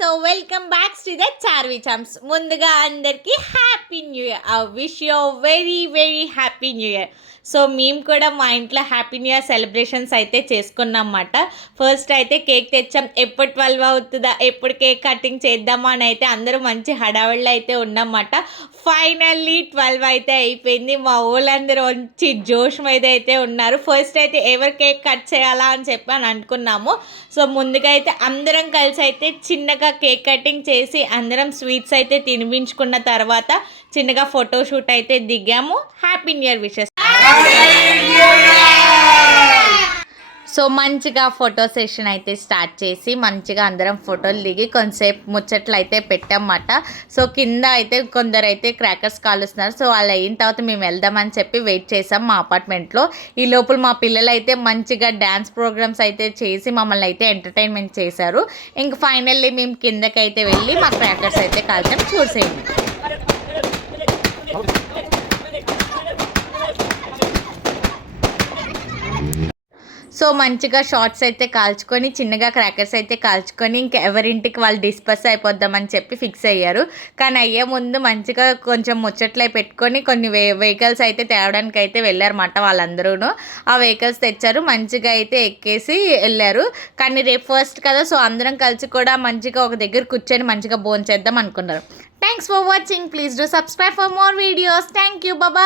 So welcome back to the Charvi charms. ముందుగా అందరికీ happy new year. I wish you very very happy new year. So మేము కూడా మా ఇంట్లో హ్యాపీ న్యూ ఇయర్ సెలబ్రేషన్స్ అయితే చేసుకున్నామన్నమాట. First అయితే కేక్ తెచ్చాం. ఎప్పుడు 12 అవుతుందా, ఎప్పుడు కేక్ కటింగ్ చేద్దామా అని అయితే అందరూ మంచి హడావిడిలో అయితే ఉన్నామన్నమాట. ఫైనల్లీ 12 అయితే అయిపోయింది. మా ఊళ్ళందరూ మంచి జోష్ మీద అయితే ఉన్నారు. ఫస్ట్ అయితే ఎవరు కేక్ కట్ చేయాలా అని చెప్పి అనుకున్నాము. సో ముందుగా అయితే అందరం కలిసి అయితే చిన్నగా కేక్ కటింగ్ చేసి అందరం స్వీట్స్ అయితే తినిపించుకున్న తర్వాత చిన్నగా ఫోటోషూట్ అయితే దిగాము. Happy new year wishes. So మంచిగా ఫోటో సెషన్ అయితే స్టార్ట్ చేసి మంచిగా అందరం ఫోటోలు దిగి కొంతసేపు ముచ్చట్లు అయితే పెట్టామన్నమాట. సో కింద అయితే కొందరు అయితే క్రాకర్స్ కాలుస్తున్నారు. సో వాళ్ళు అయిన తర్వాత మేము వెళ్దామని చెప్పి వెయిట్ చేసాం మా అపార్ట్మెంట్లో. ఈ లోపల మా పిల్లలు అయితే మంచిగా డ్యాన్స్ ప్రోగ్రామ్స్ అయితే చేసి మమ్మల్ని అయితే ఎంటర్టైన్మెంట్ చేశారు. ఇంక ఫైనల్లీ మేము కిందకైతే వెళ్ళి మా క్రాకర్స్ అయితే కాల్చడం చూసేయండి. సో మంచిగా షార్ట్స్ అయితే కాల్చుకొని చిన్నగా క్రాకర్స్ అయితే కాల్చుకొని ఇంకా ఎవరింటికి వాళ్ళు డిస్పర్స్ అయిపోద్దామని చెప్పి ఫిక్స్ అయ్యారు. కానీ అయ్యే ముందు మంచిగా కొంచెం ముచ్చట్లై పెట్టుకొని కొన్ని వెహికల్స్ అయితే తేవడానికి అయితే వెళ్ళారన్నమాట వాళ్ళందరూ. ఆ వెహికల్స్ తెచ్చారు, మంచిగా అయితే ఎక్కేసి వెళ్ళారు. కానీ రేపు ఫస్ట్ కదా, సో అందరం కలిసి కూడా మంచిగా ఒక దగ్గర కూర్చొని మంచిగా భోంచేద్దాం అనుకున్నారు. Thanks for watching. Please do subscribe for more videos. Thank you. Bye.